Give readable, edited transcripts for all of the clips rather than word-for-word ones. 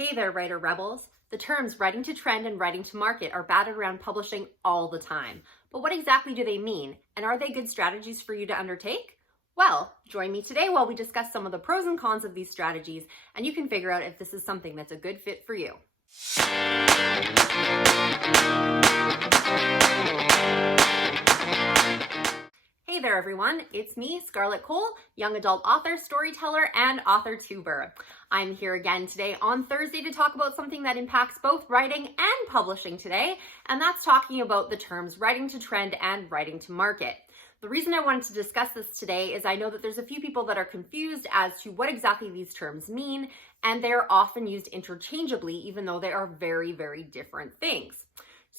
Hey there, writer rebels. The terms writing to trend and writing to market are batted around publishing all the time. But what exactly do they mean? And are they good strategies for you to undertake? Well, join me today while we discuss some of the pros and cons of these strategies, and you can figure out if this is something that's a good fit for you. Hey there, everyone. It's me, Scarlett Kol, young adult author, storyteller, and authortuber. I'm here again today on Thursday to talk about something that impacts both writing and publishing today, and that's talking about the terms writing to trend and writing to market. The reason I wanted to discuss this today is I know that there's a few people that are confused as to what exactly these terms mean, and they're often used interchangeably, even though they are very, very different things.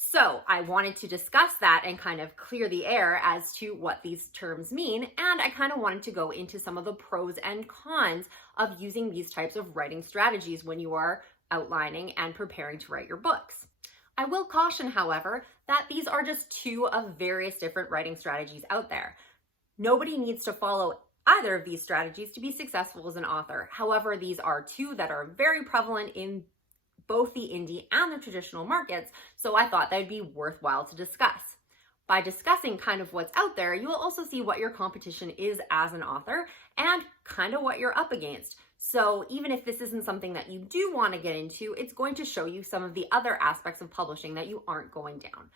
So I wanted to discuss that and kind of clear the air as to what these terms mean, and I kind of wanted to go into some of the pros and cons of using these types of writing strategies when you are outlining and preparing to write your books. I will caution, however, that these are just two of various different writing strategies out there. Nobody needs to follow either of these strategies to be successful as an author. However, these are two that are very prevalent in both the indie and the traditional markets, so I thought that would be worthwhile to discuss. By discussing kind of what's out there, you will also see what your competition is as an author and kind of what you're up against. So even if this isn't something that you do want to get into, it's going to show you some of the other aspects of publishing that you aren't going down.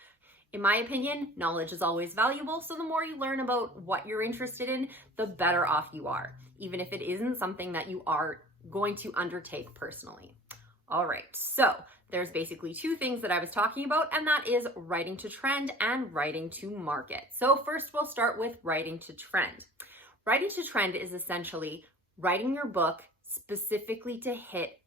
In my opinion, knowledge is always valuable, so the more you learn about what you're interested in, the better off you are, even if it isn't something that you are going to undertake personally. All right, so there's basically two things that I was talking about, and that is writing to trend and writing to market. So first we'll start with writing to trend. Writing to trend is essentially writing your book specifically to hit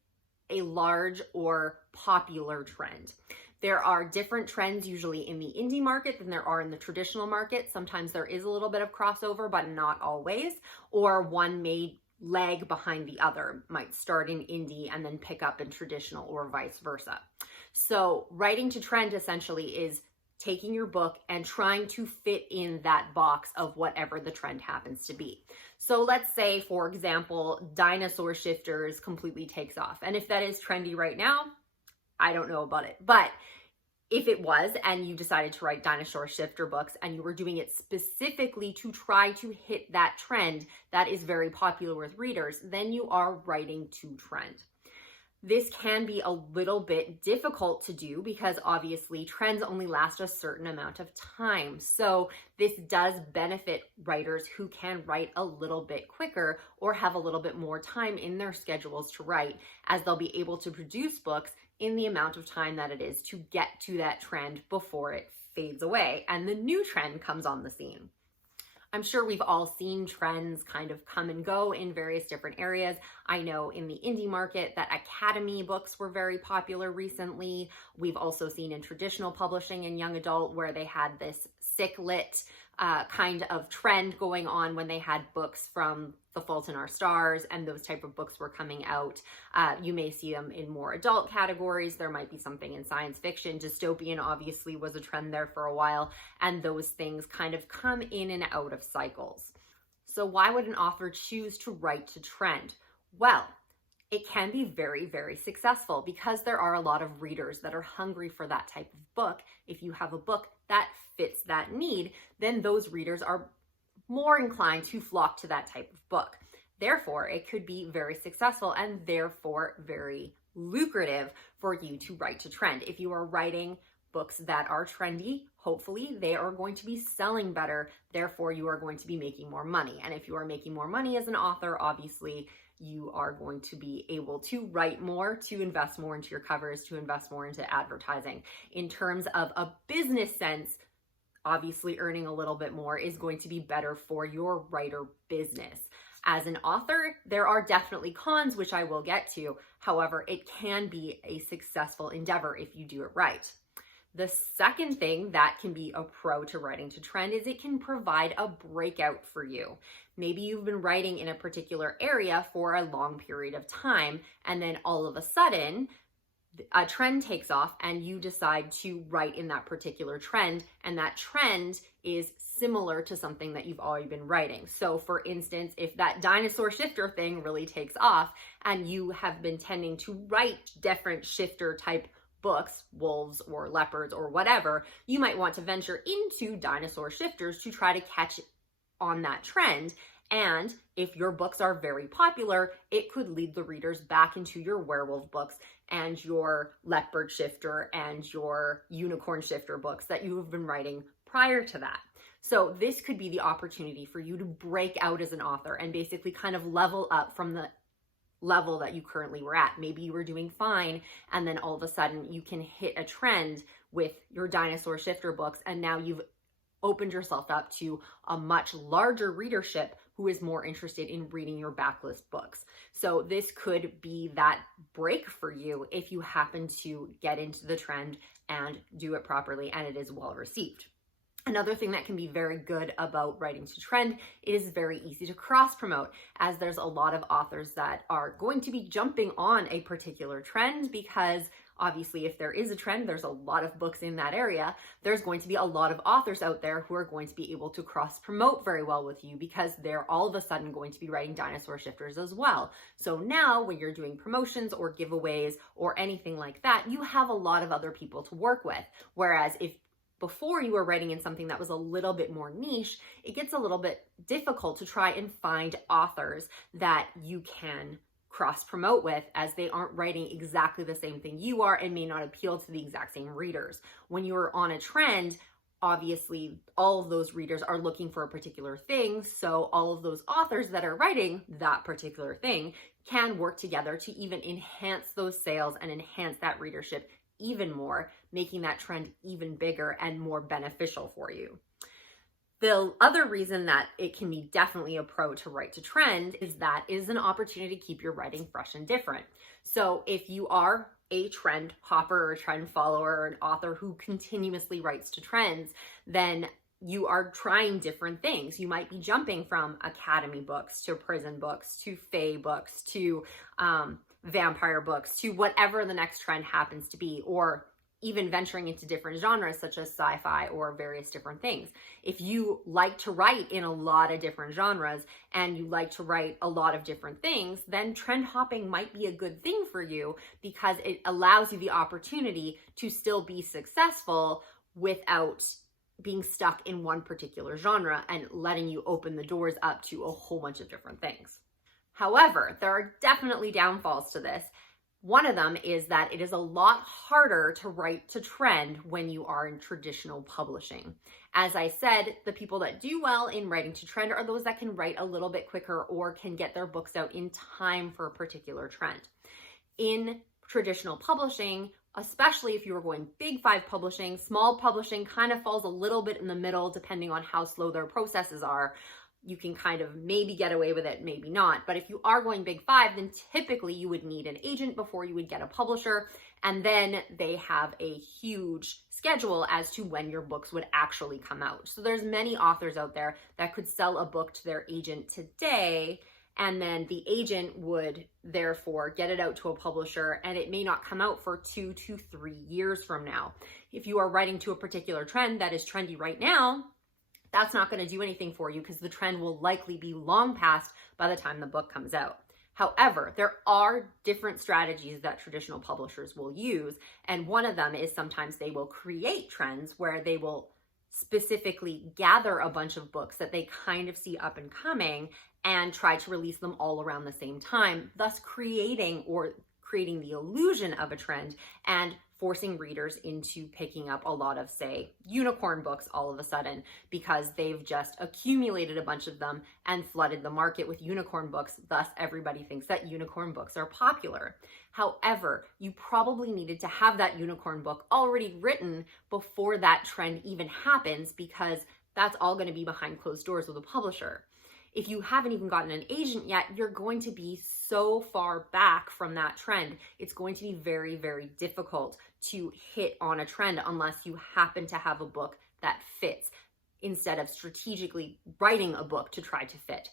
a large or popular trend. There are different trends usually in the indie market than there are in the traditional market. Sometimes there is a little bit of crossover, but not always, or one may lag behind the other, might start in indie and then pick up in traditional or vice versa. So writing to trend essentially is taking your book and trying to fit in that box of whatever the trend happens to be. So let's say, for example, dinosaur shifters completely takes off. And if that is trendy right now, I don't know about it, but if it was and you decided to write dinosaur shifter books and you were doing it specifically to try to hit that trend that is very popular with readers, then you are writing to trend. This can be a little bit difficult to do because obviously trends only last a certain amount of time. So this does benefit writers who can write a little bit quicker or have a little bit more time in their schedules to write, as they'll be able to produce books in the amount of time that it is to get to that trend before it fades away and the new trend comes on the scene. I'm sure we've all seen trends kind of come and go in various different areas. I know in the indie market that academy books were very popular recently. We've also seen in traditional publishing and young adult where they had this sick lit kind of trend going on when they had books from The Fault in Our Stars and those type of books were coming out. You may see them in more adult categories. There might be something in science fiction. Dystopian obviously was a trend there for a while, and those things kind of come in and out of cycles. So why would an author choose to write to trend? Well, it can be very, very successful because there are a lot of readers that are hungry for that type of book. If you have a book that fits that need, then those readers are more inclined to flock to that type of book. Therefore, it could be very successful and therefore very lucrative for you to write to trend. If you are writing books that are trendy, hopefully they are going to be selling better. Therefore, you are going to be making more money. And if you are making more money as an author, obviously you are going to be able to write more, to invest more into your covers, to invest more into advertising. In terms of a business sense, obviously earning a little bit more is going to be better for your writer business. As an author, there are definitely cons, which I will get to. However, it can be a successful endeavor if you do it right. The second thing that can be a pro to writing to trend is it can provide a breakout for you. Maybe you've been writing in a particular area for a long period of time, and then all of a sudden, a trend takes off and you decide to write in that particular trend, and that trend is similar to something that you've already been writing. So for instance, if that dinosaur shifter thing really takes off and you have been tending to write different shifter type books, wolves or leopards or whatever, you might want to venture into dinosaur shifters to try to catch on that trend. And if your books are very popular, it could lead the readers back into your werewolf books and your leopard shifter and your unicorn shifter books that you have been writing prior to that. So this could be the opportunity for you to break out as an author and basically kind of level up from the level that you currently were at. Maybe you were doing fine, and then all of a sudden you can hit a trend with your dinosaur shifter books, and now you've opened yourself up to a much larger readership who is more interested in reading your backlist books. So this could be that break for you if you happen to get into the trend and do it properly and it is well received. Another thing that can be very good about writing to trend, it is very easy to cross promote, as there's a lot of authors that are going to be jumping on a particular trend, because obviously if there is a trend, there's a lot of books in that area. There's going to be a lot of authors out there who are going to be able to cross promote very well with you, because they're all of a sudden going to be writing dinosaur shifters as well. So now when you're doing promotions or giveaways or anything like that, you have a lot of other people to work with. Whereas if before you were writing in something that was a little bit more niche, it gets a little bit difficult to try and find authors that you can cross promote with, as they aren't writing exactly the same thing you are and may not appeal to the exact same readers. When you're on a trend, obviously all of those readers are looking for a particular thing, so all of those authors that are writing that particular thing can work together to even enhance those sales and enhance that readership even more, making that trend even bigger and more beneficial for you. The other reason that it can be definitely a pro to write to trend is that it is an opportunity to keep your writing fresh and different. So if you are a trend hopper or a trend follower or an author who continuously writes to trends, then you are trying different things. You might be jumping from academy books to prison books to fae books to vampire books to whatever the next trend happens to be, or even venturing into different genres such as sci-fi or various different things. If you like to write in a lot of different genres and you like to write a lot of different things, then trend hopping might be a good thing for you, because it allows you the opportunity to still be successful without being stuck in one particular genre and letting you open the doors up to a whole bunch of different things. However, there are definitely downfalls to this. One of them is that it is a lot harder to write to trend when you are in traditional publishing. As I said, the people that do well in writing to trend are those that can write a little bit quicker or can get their books out in time for a particular trend. In traditional publishing, especially if you were going big five publishing, small publishing kind of falls a little bit in the middle depending on how slow their processes are. You can kind of maybe get away with it, maybe not. But if you are going big five, then typically you would need an agent before you would get a publisher. And then they have a huge schedule as to when your books would actually come out. So there's many authors out there that could sell a book to their agent today, and then the agent would therefore get it out to a publisher, and it may not come out for 2 to 3 years from now. If you are writing to a particular trend that is trendy right now, that's not going to do anything for you, because the trend will likely be long past by the time the book comes out. However, there are different strategies that traditional publishers will use, and one of them is sometimes they will create trends where they will specifically gather a bunch of books that they kind of see up and coming and try to release them all around the same time, thus creating the illusion of a trend and forcing readers into picking up a lot of, say, unicorn books all of a sudden, because they've just accumulated a bunch of them and flooded the market with unicorn books. Thus, everybody thinks that unicorn books are popular. However, you probably needed to have that unicorn book already written before that trend even happens, because that's all going to be behind closed doors with a publisher. If you haven't even gotten an agent yet, you're going to be so far back from that trend. It's going to be very, very difficult to hit on a trend unless you happen to have a book that fits, instead of strategically writing a book to try to fit.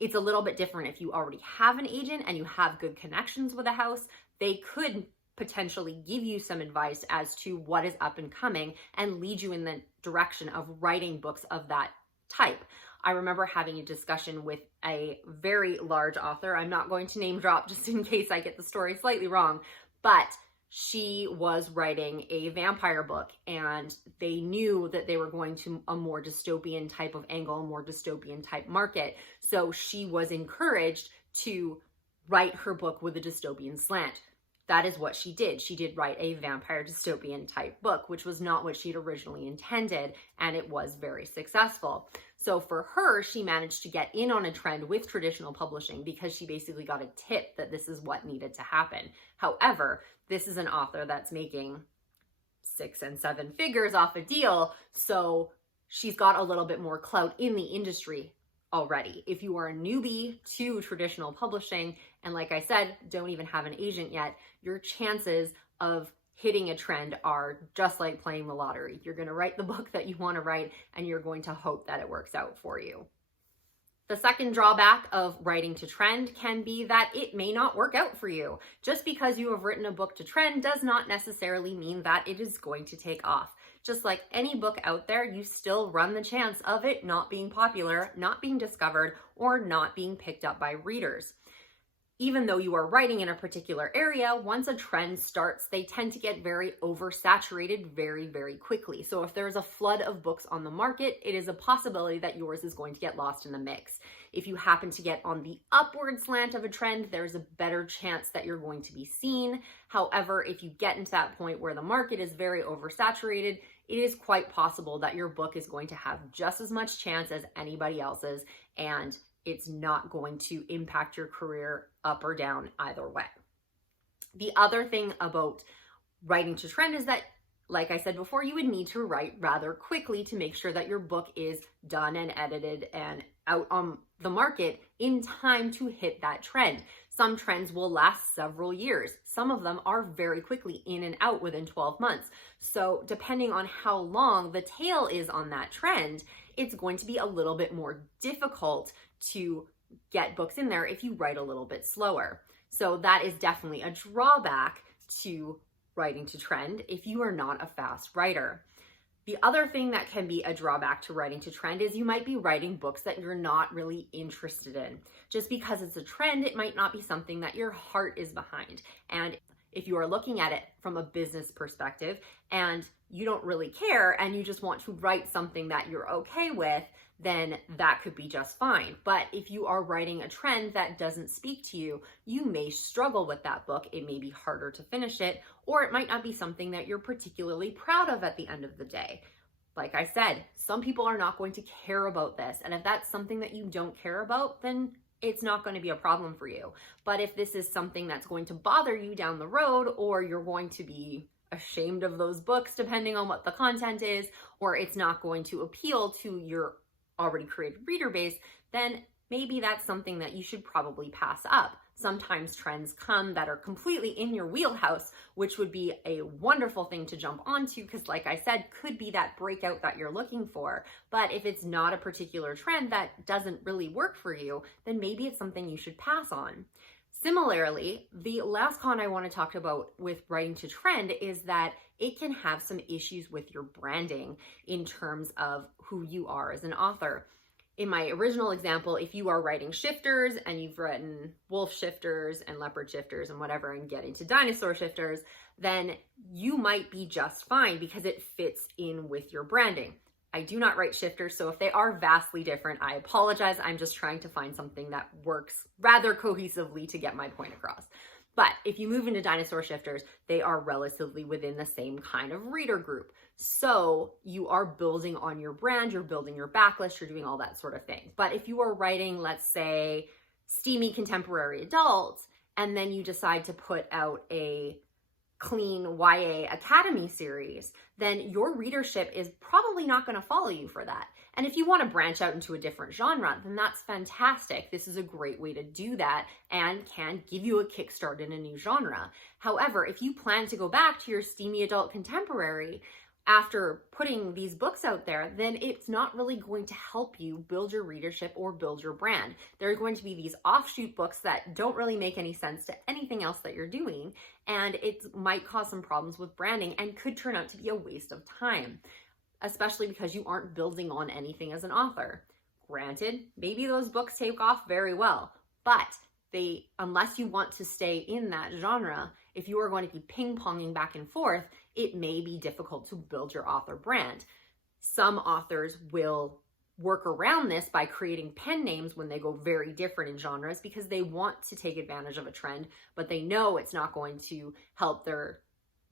It's a little bit different if you already have an agent and you have good connections with a house. They could potentially give you some advice as to what is up and coming and lead you in the direction of writing books of that type. I remember having a discussion with a very large author. I'm not going to name drop just in case I get the story slightly wrong, but she was writing a vampire book and they knew that they were going to a more dystopian type of angle, a more dystopian type market. So she was encouraged to write her book with a dystopian slant. That is what she did. She did write a vampire dystopian type book, which was not what she'd originally intended, and it was very successful. So for her, she managed to get in on a trend with traditional publishing because she basically got a tip that this is what needed to happen. However, this is an author that's making 6 and 7 figures off a deal, so she's got a little bit more clout in the industry already. If you are a newbie to traditional publishing, and like I said, don't even have an agent yet, your chances of hitting a trend are just like playing the lottery. You're going to write the book that you want to write, and you're going to hope that it works out for you. The second drawback of writing to trend can be that it may not work out for you. Just because you have written a book to trend does not necessarily mean that it is going to take off. Just like any book out there, you still run the chance of it not being popular, not being discovered, or not being picked up by readers. Even though you are writing in a particular area, once a trend starts, they tend to get very oversaturated very, very quickly. So if there's a flood of books on the market, it is a possibility that yours is going to get lost in the mix. If you happen to get on the upward slant of a trend, there's a better chance that you're going to be seen. However, if you get into that point where the market is very oversaturated, it is quite possible that your book is going to have just as much chance as anybody else's, and it's not going to impact your career up or down either way. The other thing about writing to trend is that, like I said before, you would need to write rather quickly to make sure that your book is done and edited and out on the market in time to hit that trend. Some trends will last several years. Some of them are very quickly in and out within 12 months. So depending on how long the tail is on that trend, it's going to be a little bit more difficult to get books in there if you write a little bit slower. So that is definitely a drawback to writing to trend if you are not a fast writer. The other thing that can be a drawback to writing to trend is you might be writing books that you're not really interested in. Just because it's a trend, it might not be something that your heart is behind. And if you are looking at it from a business perspective and you don't really care and you just want to write something that you're okay with, then that could be just fine. But if you are writing a trend that doesn't speak to you, you may struggle with that book. It may be harder to finish it, or it might not be something that you're particularly proud of at the end of the day. Like I said, some people are not going to care about this. And if that's something that you don't care about, then it's not going to be a problem for you. But if this is something that's going to bother you down the road, or you're going to be ashamed of those books depending on what the content is, or it's not going to appeal to your already created reader base, then maybe that's something that you should probably pass up. Sometimes trends come that are completely in your wheelhouse, which would be a wonderful thing to jump onto because, like I said, could be that breakout that you're looking for. But if it's not a particular trend that doesn't really work for you, then maybe it's something you should pass on. Similarly, the last con I want to talk about with writing to trend is that it can have some issues with your branding in terms of who you are as an author. In my original example, if you are writing shifters and you've written wolf shifters and leopard shifters and whatever and get into dinosaur shifters, then you might be just fine because it fits in with your branding. I do not write shifters, so if they are vastly different, I apologize. I'm just trying to find something that works rather cohesively to get my point across. But if you move into dinosaur shifters, they are relatively within the same kind of reader group. So you are building on your brand, you're building your backlist, you're doing all that sort of thing. But if you are writing, let's say, steamy contemporary adult, and then you decide to put out a clean YA Academy series, then your readership is probably not going to follow you for that. And if you want to branch out into a different genre, then that's fantastic. This is a great way to do that and can give you a kickstart in a new genre. However, if you plan to go back to your steamy adult contemporary, after putting these books out there, then it's not really going to help you build your readership or build your brand. There are going to be these offshoot books that don't really make any sense to anything else that you're doing, and it might cause some problems with branding and could turn out to be a waste of time, especially because you aren't building on anything as an author. Granted, maybe those books take off very well, but unless you want to stay in that genre, if you are going to be ping-ponging back and forth, it may be difficult to build your author brand. Some authors will work around this by creating pen names when they go very different in genres because they want to take advantage of a trend, but they know it's not going to help their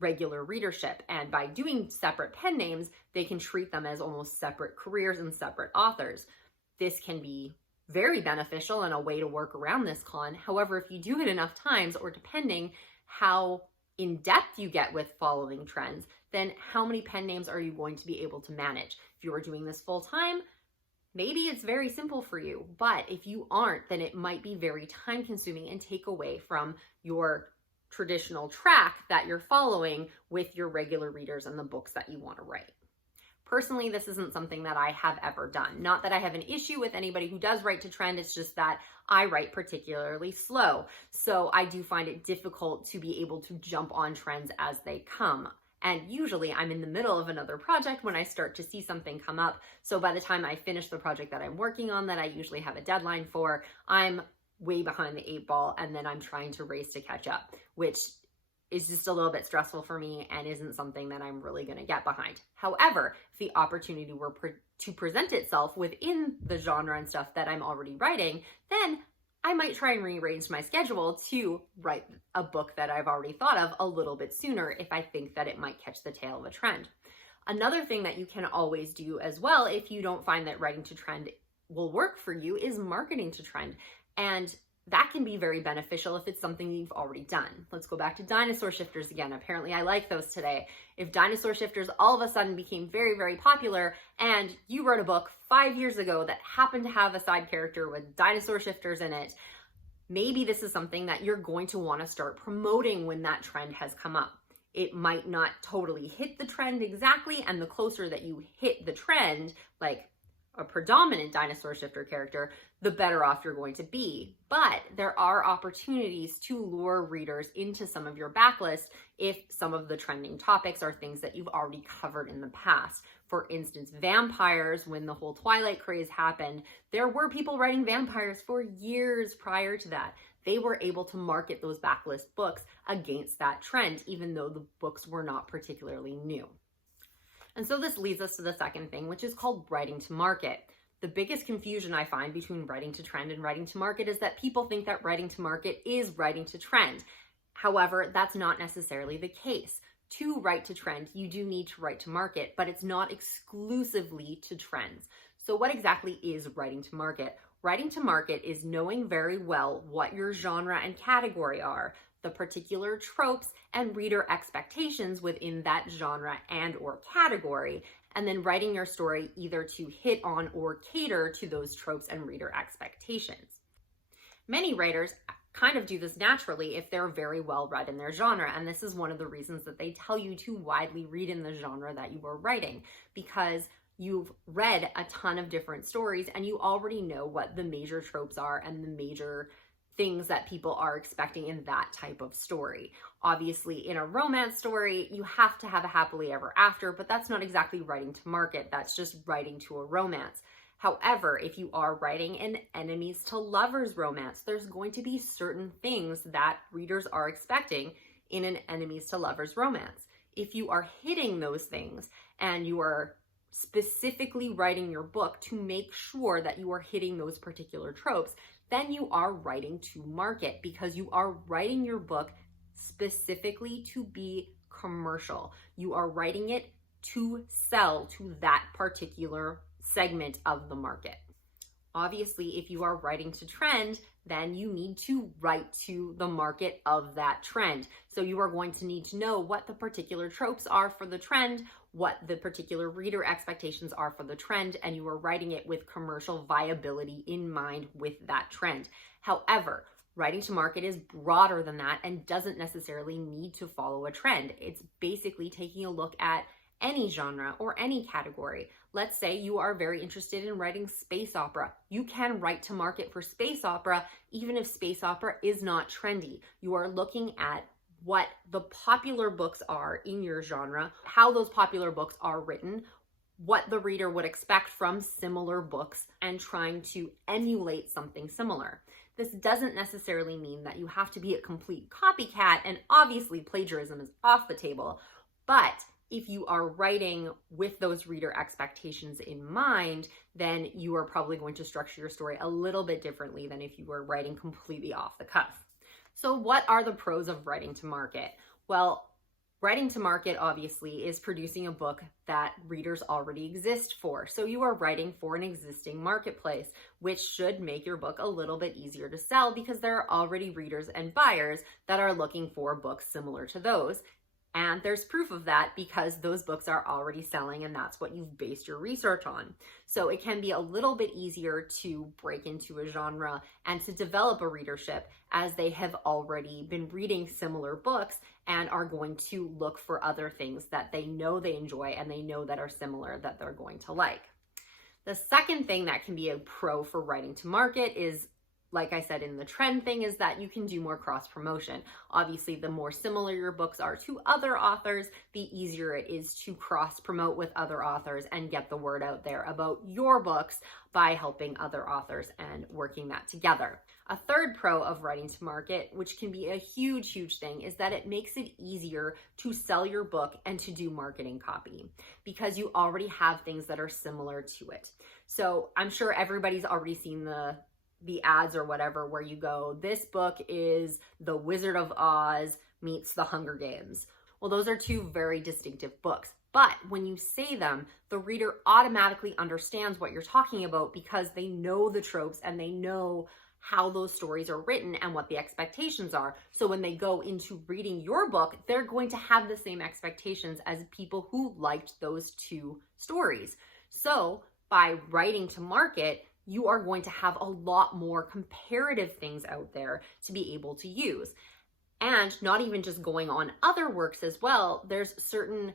regular readership. And by doing separate pen names, they can treat them as almost separate careers and separate authors. This can be very beneficial and a way to work around this con. However, if you do it enough times, or depending how in depth you get with following trends, then how many pen names are you going to be able to manage? If you are doing this full time, maybe it's very simple for you, but if you aren't, then it might be very time consuming and take away from your traditional track that you're following with your regular readers and the books that you want to write. Personally, this isn't something that I have ever done. Not that I have an issue with anybody who does write to trend, it's just that I write particularly slow. So I do find it difficult to be able to jump on trends as they come. And usually I'm in the middle of another project when I start to see something come up. So by the time I finish the project that I'm working on, that I usually have a deadline for, I'm way behind the 8 ball, and then I'm trying to race to catch up, which is just a little bit stressful for me and isn't something that I'm really going to get behind. However, if the opportunity were to present itself within the genre and stuff that I'm already writing, then I might try and rearrange my schedule to write a book that I've already thought of a little bit sooner if I think that it might catch the tail of a trend. Another thing that you can always do as well, if you don't find that writing to trend will work for you, is marketing to trend. And that can be very beneficial if it's something you've already done. Let's go back to dinosaur shifters again. Apparently I like those today. If dinosaur shifters all of a sudden became very, very popular and you wrote a book 5 years ago that happened to have a side character with dinosaur shifters in it, maybe this is something that you're going to want to start promoting when that trend has come up. It might not totally hit the trend exactly, and the closer that you hit the trend, like a predominant dinosaur shifter character, the better off you're going to be. But there are opportunities to lure readers into some of your backlist if some of the trending topics are things that you've already covered in the past. For instance, vampires, when the whole Twilight craze happened, there were people writing vampires for years prior to that. They were able to market those backlist books against that trend, even though the books were not particularly new. And so this leads us to the second thing, which is called writing to market. The biggest confusion I find between writing to trend and writing to market is that people think that writing to market is writing to trend. However, that's not necessarily the case. To write to trend, you do need to write to market, but it's not exclusively to trends. So what exactly is writing to market? Writing to market is knowing very well what your genre and category are, the particular tropes and reader expectations within that genre and or category, and then writing your story either to hit on or cater to those tropes and reader expectations. Many writers kind of do this naturally if they're very well read in their genre, and this is one of the reasons that they tell you to widely read in the genre that you are writing, because you've read a ton of different stories and you already know what the major tropes are and the major things that people are expecting in that type of story. Obviously, in a romance story, you have to have a happily ever after, but that's not exactly writing to market. That's just writing to a romance. However, if you are writing an enemies to lovers romance, there's going to be certain things that readers are expecting in an enemies to lovers romance. If you are hitting those things and you are specifically writing your book to make sure that you are hitting those particular tropes, then you are writing to market, because you are writing your book specifically to be commercial. You are writing it to sell to that particular segment of the market. Obviously, if you are writing to trend, then you need to write to the market of that trend. So you are going to need to know what the particular tropes are for the trend, what the particular reader expectations are for the trend, and you are writing it with commercial viability in mind with that trend. However, writing to market is broader than that and doesn't necessarily need to follow a trend. It's basically taking a look at any genre or any category. Let's say you are very interested in writing space opera. You can write to market for space opera, even if space opera is not trendy. You are looking at what the popular books are in your genre, how those popular books are written, what the reader would expect from similar books, and trying to emulate something similar. This doesn't necessarily mean that you have to be a complete copycat, and obviously plagiarism is off the table, but if you are writing with those reader expectations in mind, then you are probably going to structure your story a little bit differently than if you were writing completely off the cuff. So what are the pros of writing to market? Well, writing to market obviously is producing a book that readers already exist for. So you are writing for an existing marketplace, which should make your book a little bit easier to sell because there are already readers and buyers that are looking for books similar to those. And there's proof of that because those books are already selling and that's what you've based your research on. So it can be a little bit easier to break into a genre and to develop a readership as they have already been reading similar books and are going to look for other things that they know they enjoy and they know that are similar that they're going to like. The second thing that can be a pro for writing to market is, like I said in the trend thing, is that you can do more cross promotion. Obviously, the more similar your books are to other authors, the easier it is to cross promote with other authors and get the word out there about your books by helping other authors and working that together. A third pro of writing to market, which can be a huge, huge thing, is that it makes it easier to sell your book and to do marketing copy because you already have things that are similar to it. So I'm sure everybody's already seen the ads or whatever where you go, this book is The Wizard of Oz meets The Hunger Games. Well, those are two very distinctive books. But when you say them, the reader automatically understands what you're talking about because they know the tropes and they know how those stories are written and what the expectations are. So when they go into reading your book, they're going to have the same expectations as people who liked those two stories. So by writing to market, you are going to have a lot more comparative things out there to be able to use. And not even just going on other works as well, there's certain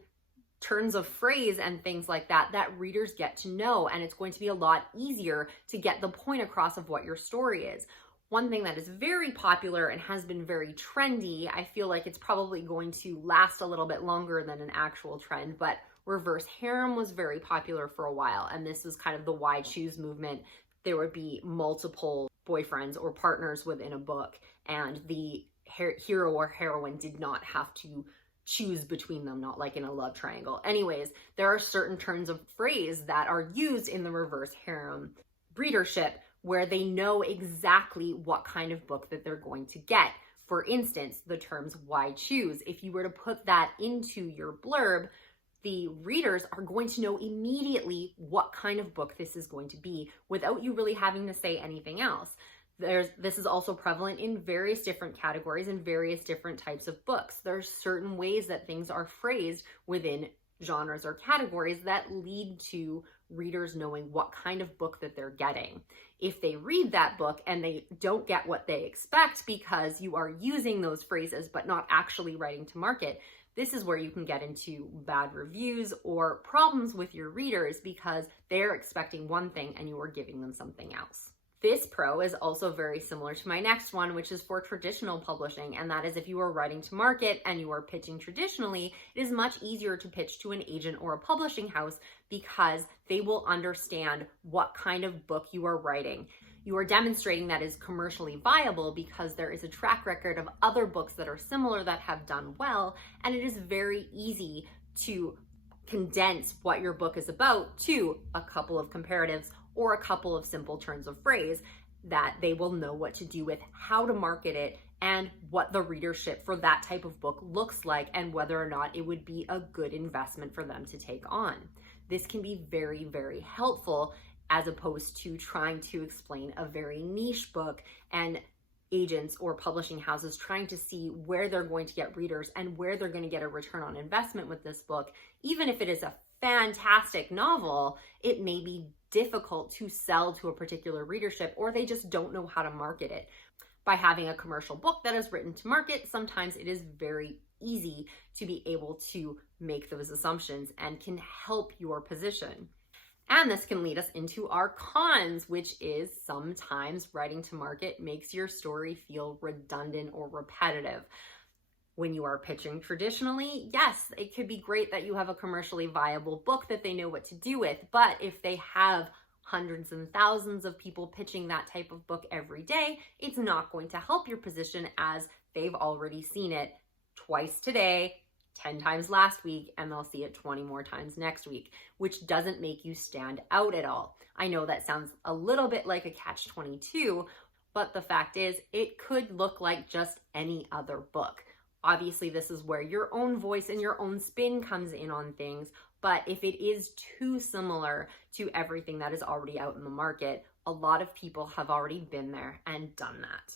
turns of phrase and things like that that readers get to know, and it's going to be a lot easier to get the point across of what your story is. One thing that is very popular and has been very trendy, I feel like it's probably going to last a little bit longer than an actual trend, but reverse harem was very popular for a while, and this was kind of the why choose movement. There would be multiple boyfriends or partners within a book, and the hero or heroine did not have to choose between them, not like in a love triangle. Anyways, there are certain turns of phrase that are used in the reverse harem readership where they know exactly what kind of book that they're going to get. For instance, the terms why choose. If you were to put that into your blurb, the readers are going to know immediately what kind of book this is going to be without you really having to say anything else. This is also prevalent in various different categories and various different types of books. There's certain ways that things are phrased within genres or categories that lead to readers knowing what kind of book that they're getting. If they read that book and they don't get what they expect because you are using those phrases but not actually writing to market, this is where you can get into bad reviews or problems with your readers because they're expecting one thing and you are giving them something else. This pro is also very similar to my next one, which is for traditional publishing, and that is if you are writing to market and you are pitching traditionally, it is much easier to pitch to an agent or a publishing house because they will understand what kind of book you are writing. You are demonstrating that is commercially viable because there is a track record of other books that are similar that have done well, and it is very easy to condense what your book is about to a couple of comparatives or a couple of simple turns of phrase that they will know what to do with, how to market it, and what the readership for that type of book looks like and whether or not it would be a good investment for them to take on. This can be very, very helpful as opposed to trying to explain a very niche book and agents or publishing houses trying to see where they're going to get readers and where they're going to get a return on investment with this book. Even if it is a fantastic novel, it may be difficult to sell to a particular readership, or they just don't know how to market it. By having a commercial book that is written to market, sometimes it is very easy to be able to make those assumptions and can help your position. And this can lead us into our cons, which is sometimes writing to market makes your story feel redundant or repetitive. When you are pitching traditionally, yes, it could be great that you have a commercially viable book that they know what to do with, but if they have hundreds and thousands of people pitching that type of book every day, it's not going to help your position, as they've already seen it twice today, 10 times last week, and they'll see it 20 more times next week, which doesn't make you stand out at all. I know that sounds a little bit like a catch-22, but the fact is it could look like just any other book. Obviously, this is where your own voice and your own spin comes in on things, but if it is too similar to everything that is already out in the market, a lot of people have already been there and done that.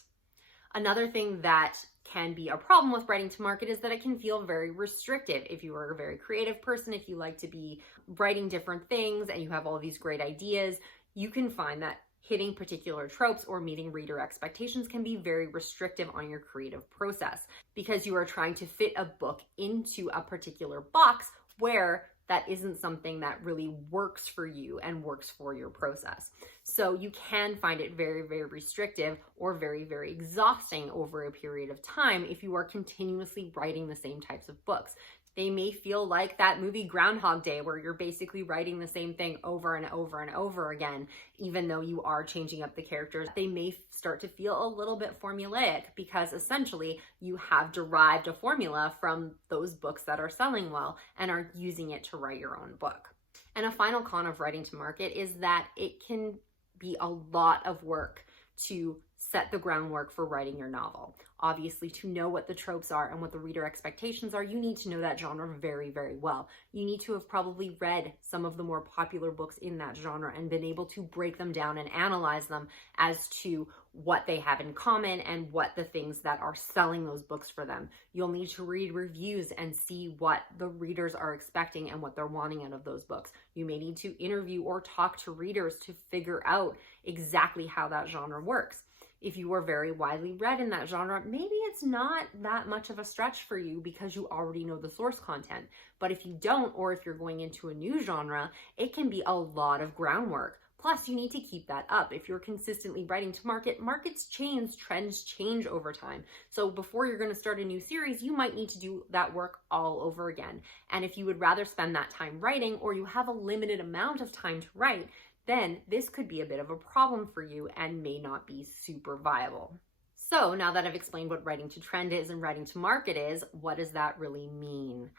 Another thing that can be a problem with writing to market is that it can feel very restrictive. If you are a very creative person, if you like to be writing different things and you have all these great ideas, you can find that hitting particular tropes or meeting reader expectations can be very restrictive on your creative process, because you are trying to fit a book into a particular box where that isn't something that really works for you and works for your process. So you can find it very, very restrictive or very, very exhausting over a period of time if you are continuously writing the same types of books. They may feel like that movie Groundhog Day, where you're basically writing the same thing over and over and over again, even though you are changing up the characters. They may start to feel a little bit formulaic, because essentially you have derived a formula from those books that are selling well and are using it to write your own book. And a final con of writing to market is that it can be a lot of work to set the groundwork for writing your novel. Obviously, to know what the tropes are and what the reader expectations are, you need to know that genre very, very well. You need to have probably read some of the more popular books in that genre and been able to break them down and analyze them as to what they have in common and what the things that are selling those books for them. You'll need to read reviews and see what the readers are expecting and what they're wanting out of those books. You may need to interview or talk to readers to figure out exactly how that genre works. If you are very widely read in that genre, maybe it's not that much of a stretch for you because you already know the source content. But if you don't, or if you're going into a new genre, it can be a lot of groundwork. Plus, you need to keep that up. If you're consistently writing to market, markets change, trends change over time. So before you're going to start a new series, you might need to do that work all over again. And if you would rather spend that time writing, or you have a limited amount of time to write, then this could be a bit of a problem for you and may not be super viable. So now that I've explained what writing to trend is and writing to market is, what does that really mean?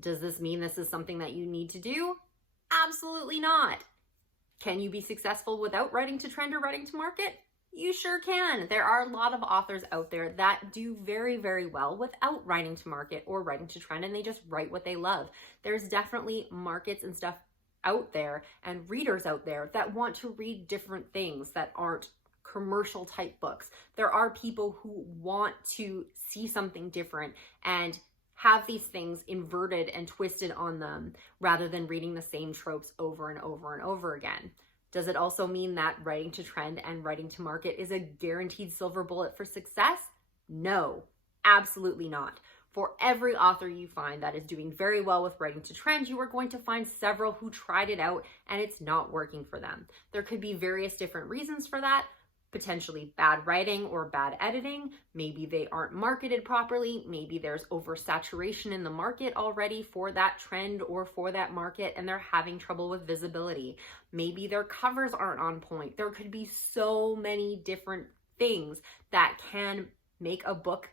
Does this mean this is something that you need to do? Absolutely not. Can you be successful without writing to trend or writing to market? You sure can. There are a lot of authors out there that do very, very well without writing to market or writing to trend, and they just write what they love. There's definitely markets and stuff out there and readers out there that want to read different things that aren't commercial type books. There are people who want to see something different and have these things inverted and twisted on them rather than reading the same tropes over and over and over again. Does it also mean that writing to trend and writing to market is a guaranteed silver bullet for success? No, absolutely not. For every author you find that is doing very well with writing to trend, you are going to find several who tried it out and it's not working for them. There could be various different reasons for that. Potentially bad writing or bad editing. Maybe they aren't marketed properly. Maybe there's oversaturation in the market already for that trend or for that market and they're having trouble with visibility. Maybe their covers aren't on point. There could be so many different things that can make a book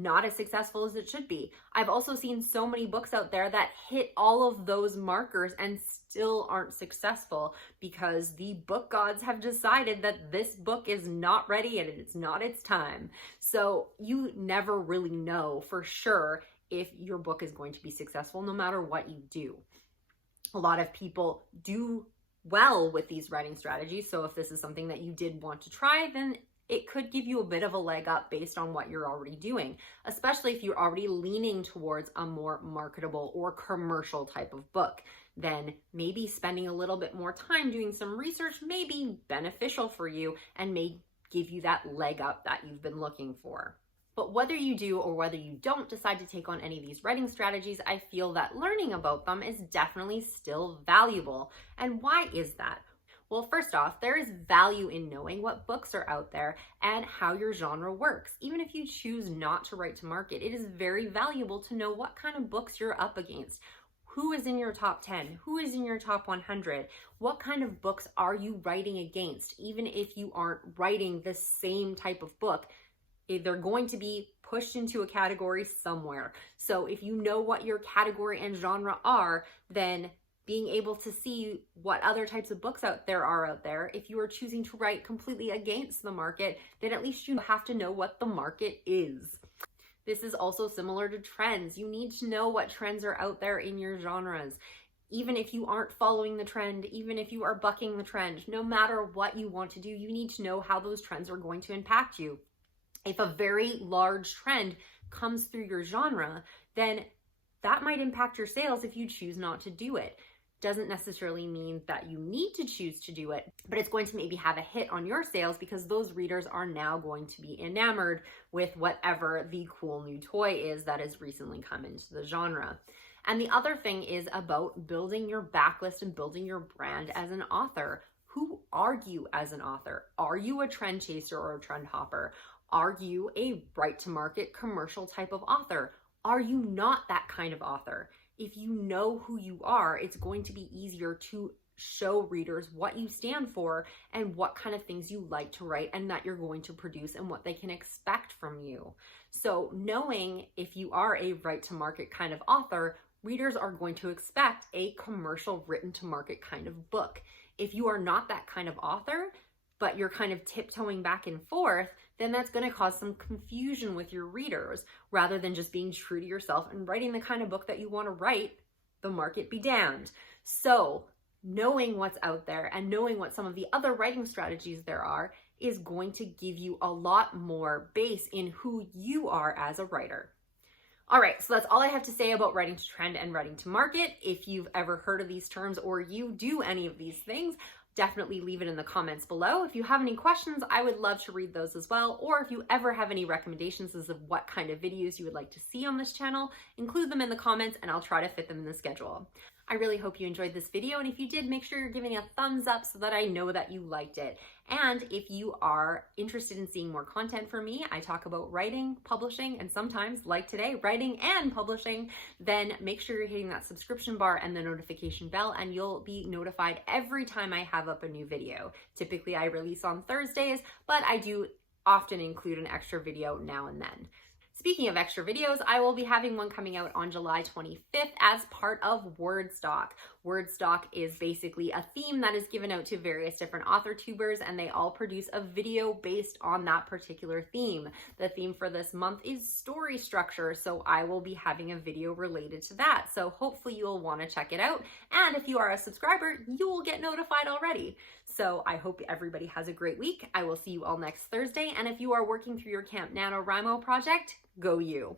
not as successful as it should be. I've also seen so many books out there that hit all of those markers and still aren't successful because the book gods have decided that this book is not ready and it's not its time. So you never really know for sure if your book is going to be successful no matter what you do. A lot of people do well with these writing strategies. So if this is something that you did want to try, then it could give you a bit of a leg up based on what you're already doing, especially if you're already leaning towards a more marketable or commercial type of book. Then maybe spending a little bit more time doing some research may be beneficial for you and may give you that leg up that you've been looking for. But whether you do or whether you don't decide to take on any of these writing strategies, I feel that learning about them is definitely still valuable. And why is that? Well, first off, there is value in knowing what books are out there and how your genre works. Even if you choose not to write to market, it is very valuable to know what kind of books you're up against. Who is in your top 10? Who is in your top 100? What kind of books are you writing against? Even if you aren't writing the same type of book, they're going to be pushed into a category somewhere. So if you know what your category and genre are, then being able to see what other types of books are out there. If you are choosing to write completely against the market, then at least you have to know what the market is. This is also similar to trends. You need to know what trends are out there in your genres. Even if you aren't following the trend, even if you are bucking the trend, no matter what you want to do, you need to know how those trends are going to impact you. If a very large trend comes through your genre, then that might impact your sales if you choose not to do it. Doesn't necessarily mean that you need to choose to do it, but it's going to maybe have a hit on your sales because those readers are now going to be enamored with whatever the cool new toy is that has recently come into the genre. And the other thing is about building your backlist and building your brand as an author. Who are you as an author? Are you a trend chaser or a trend hopper? Are you a write to market commercial type of author? Are you not that kind of author? If you know who you are, it's going to be easier to show readers what you stand for and what kind of things you like to write and that you're going to produce and what they can expect from you. So knowing if you are a write to market kind of author, readers are going to expect a commercial written to market kind of book. If you are not that kind of author, but you're kind of tiptoeing back and forth, then that's going to cause some confusion with your readers. Rather than just being true to yourself and writing the kind of book that you want to write, the market be damned. So knowing what's out there and knowing what some of the other writing strategies there are is going to give you a lot more base in who you are as a writer. All right, so that's all I have to say about writing to trend and writing to market. If you've ever heard of these terms or you do any of these things, definitely leave it in the comments below. If you have any questions, I would love to read those as well. Or if you ever have any recommendations as of what kind of videos you would like to see on this channel, include them in the comments and I'll try to fit them in the schedule. I really hope you enjoyed this video, and if you did, make sure you're giving a thumbs up so that I know that you liked it. And if you are interested in seeing more content from me, I talk about writing, publishing, and sometimes, like today, writing and publishing, then make sure you're hitting that subscription bar and the notification bell, and you'll be notified every time I have up a new video. Typically, I release on Thursdays, but I do often include an extra video now and then. Speaking of extra videos, I will be having one coming out on July 25th as part of Wordstock. Wordstock is basically a theme that is given out to various different author tubers, and they all produce a video based on that particular theme. The theme for this month is story structure, so I will be having a video related to that. So hopefully you'll want to check it out. And if you are a subscriber, you will get notified already. So I hope everybody has a great week. I will see you all next Thursday. And if you are working through your Camp NaNoWriMo project, go you.